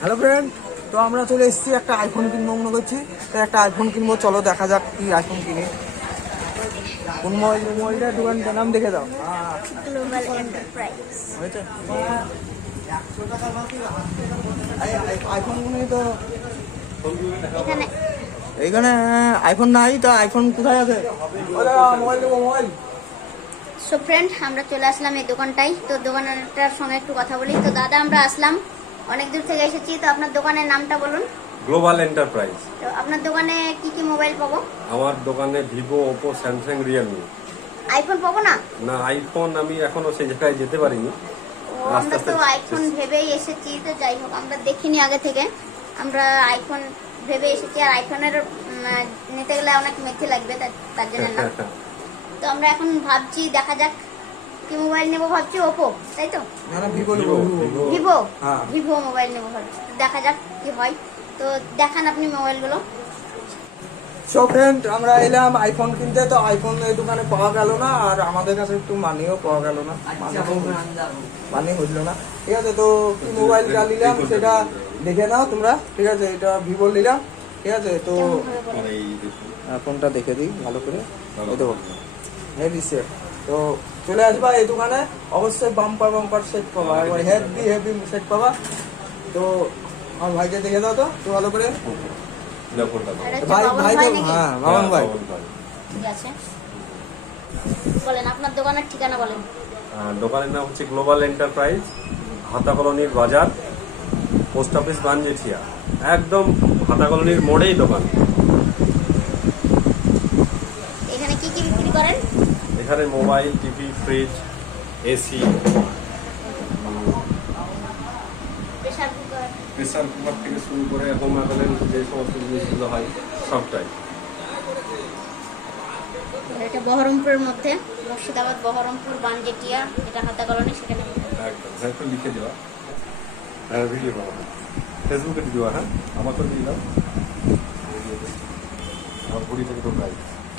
Hello friend তো আমরা চলে এসেছি একটা আইফোন কিনবো মনে করছি। তো একটা আইফোন কিনবো চলো দেখা যাক কি আইফোন কিনে। কোন মোবাইল মোবাইলটার দোকানটার নাম দেখে দাও গ্লোবাল এন্টারপ্রাইজ হয়েছে? আইফোন তো এখানে এইখানে আইফোন নাই তো আইফোন কোথায় আছে? মোবাইল মোবাইল সো ফ্রেন্ড আমরা চলে আসলাম এই দোকানটাই তো দোকানটার সঙ্গে একটু কথা বলি। তো দাদা আমরা আসলাম। অনেক দূর থেকে এসেছি তো আপনার দোকানের নামটা বলুন। গ্লোবাল এন্টারপ্রাইজ তো আপনার দোকানে কি কি মোবাইল পাবো? আমার দোকানে Vivo Oppo Samsung Realme iPhone পাবো না? না আইফোন আমি এখনও সেই জায়গায় যেতে পারিনি। আমরা তো আইফোন ভেবেই এসেছি তো যাই হোক আমরা দেখিনি আগে থেকে। আমরা আইফোন ভেবে এসেছি আর আইফোনের নিতে গেলে অনেক মেথি লাগবে তার- তার জন্য না। তো আমরা এখন ভাবছি দেখা যাক কি মোবাইল নেব ভাবছি ওপো তাই তো? না না ভিভো ভিভো নেব ভিভো ভিভো হ্যাঁ। ভিভো মোবাইল নেব ভাবছি। দেখা যাক কি হয়। তো দেখান আপনি মোবাইলগুলো সো ফ্রেন্ড আমরা এলাম আইফোন কিনতে। তো আইফোন এই দোকানে পাওয়া গেল না আর আমাদের কাছে একটু মানিও পাওয়া গেল না। মানি হইল না। ঠিক আছে তো কি মোবাইলটা নিলাম সেটা দেখে নাও তোমরা। ঠিক আছে এটা ভিভো নিলাম। ঠিক আছে তো? ফোনটা দেখে দিই ভালো করে। এই দেখো। হেভি সেট তো চলে আসবা এই দোকানে। অবশ্যই বাম্পার বাম্পার সেট পাবা একবার হেভি হেভি সেট পাবা। তো আমার ভাইকে দেখে দাও তো একটু ভালো করে। ভাই ভাই ভাই তো হ্যাঁ মামন ভাই। ঠিক আছে। বলেন আপনার দোকানের ঠিকানা বলেন। দোকানের নাম হচ্ছে গ্লোবাল এন্টারপ্রাইজ হাতা কলোনির বাজার পোস্ট অফিস বানজেঠিয়া। একদম হাতা কলোনির মোড়েই দোকান এখানে কি কি বিক্রি করেন এখানে mobile TV fridge AC. Pressure cooker. থেকে শুরু করে হোম অ্যাপ্লায়েন্স যে সমস্ত জিনিসগুলো হয় সবটাই। এটা বহরমপুরের মধ্যে মুর্শিদাবাদ বহরমপুর বানজেটিয়া এটা হাতা কলোনি সেখানে একদম। হ্যাঁ লিখে দেওয়া হ্যাঁ ভিডিও বানাবো ফেসবুকে দেওয়া হ্যাঁ? দিয়ে দাও আমার থেকে তো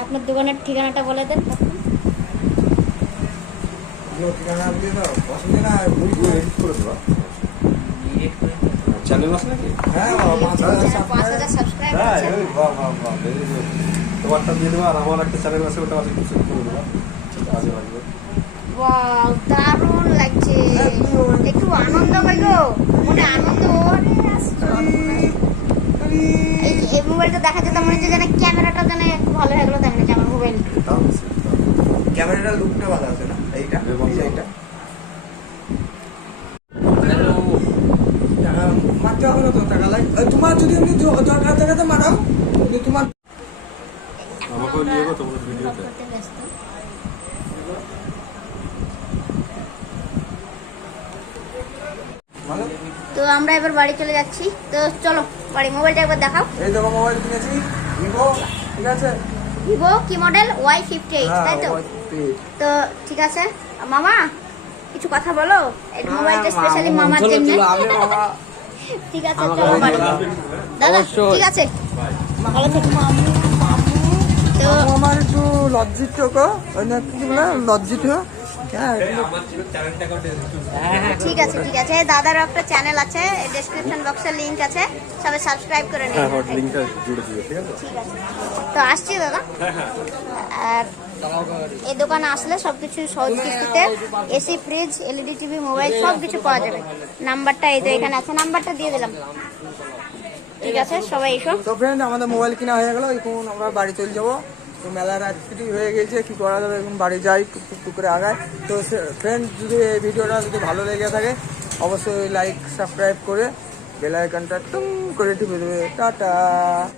আপনার দোকানের ঠিকানাটা বলে দেন। এগুলো ঠিকানা দিয়ে দাও অসুবিধা না ভুল করে এডিট করে দেওয়া চ্যানেল আছে নাকি হ্যাঁ পাঁচ হাজার সাবস্ক্রাইব হ্যাঁ বাহ বাহ বাহ ভেরি গুড তোমারটা দিয়ে দেবো আর আমার একটা চ্যানেল আছে ওটা আছে কিছু করে দেবো। সেটা আজে লাগবে ওয়াও দারুণ লাগছে। একটু আনন্দ হইল মনে আনন্দ ওরে আশ্চর্য। এই এই মোবাইলটা দেখা যেত মনে হচ্ছে যেন একটু ভালো হয়ে গেলো তেমন হচ্ছে আমার মোবাইল দাম আছে ক্যামেরাটার লুকটা ভালো আছে না এইটা এবং এই যে এইটা টাকা মারতে হবে না তো টাকা লাগে এই তোমার যদি এমনি দরকার থাকে তো মারাও তোমার আমাকেও নিয়ে গো তোমার ভিডিওতে। করতে ব্যস্ত ভালো? তো আমরা এবার বাড়ি চলে যাচ্ছি। তো চলো বাড়ি মোবাইলটা একবার দেখাও। এই দেখো মোবাইল কিনেছি ভিভো ঠিক আছে? ভিভো কি মডেল ওয়াই ফিফটি এইট হ্যাঁ তাই তো? তো ঠিক আছে। মামা কিছু কথা বলো? এই মোবাইলটা স্পেশালি মামার জন্য। ঠিক আছে চলো বাড়ি। দাদা ঠিক আছে। ভালো থেকো আমার একটু লজ্জিত গো। ওই না কি বলে? লজ্জিত। হ্যাঁ ঠিক আছে ঠিক আছে। দাদারও একটা চ্যানেল আছে ডেসক্রিপশন বক্সে লিংক আছে। সবাই সাবস্ক্রাইব করে নিন হ্যাঁ আমার জুড়ে দিও ঠিক আছে? ঠিক আছে। তো আসছি দাদা। আর এই দোকানে আসলে সবকিছু সহজ কিস্তিতে, AC fridge LED TV mobile সব কিছু পাওয়া যাবে। নাম্বারটা এই তো এখানে আছে, নাম্বারটা দিয়ে দিলাম। ঠিক আছে, সবাই এসো। তো ফ্রেন্ড আমাদের মোবাইল কিনা হয়ে গেল, এখন আমরা বাড়ি চলে যাব। তো মেলার অ্যাক্টিভিটি হয়ে গেছে, কি করা যাবে? এখন বাড়ি যাই টুক করে আগায় তো ফ্রেন্ড যদি এই ভিডিওটা যদি ভালো লেগে থাকে, অবশ্যই লাইক সাবস্ক্রাইব করে বেল টুম করে টিপে দেবে। টাটা!